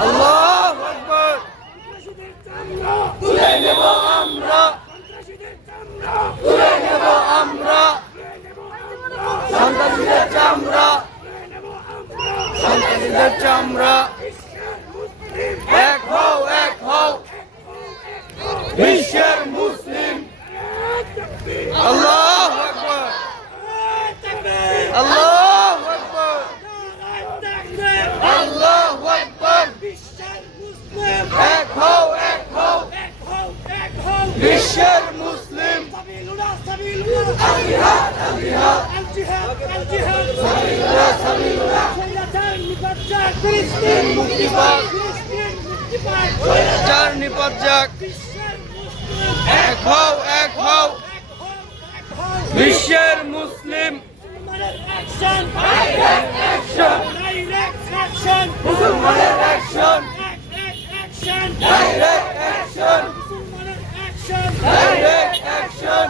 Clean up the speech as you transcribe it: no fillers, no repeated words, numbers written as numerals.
আল্লাহু আকবার। তুলে নেব আমরা, তুলে নেব আমরা সন্ত্রাসীদের চামড়া, সন্ত্রাসীদের চামড়া। এক হও, এক হও বিশ্বের মুসলিম। আল্লাহু আকবার, আল্লাহু আকবার, আল্লাহু আকবার। এক হও, এক হও বিশ্বের মুসলিম। আল-জিহাদ, আল-জিহাদ, সাবিলুল্লাহ, সাবিলুল্লাহ। ফিলিস্তিন মুক্তি পাক, স্বৈরাচার নিপাত যাক। এক হও, এক হও বিশ্বের মুসলিম। ডাইরেক্ট অ্যাকশন, মুসলমানের action, direct action, direct action.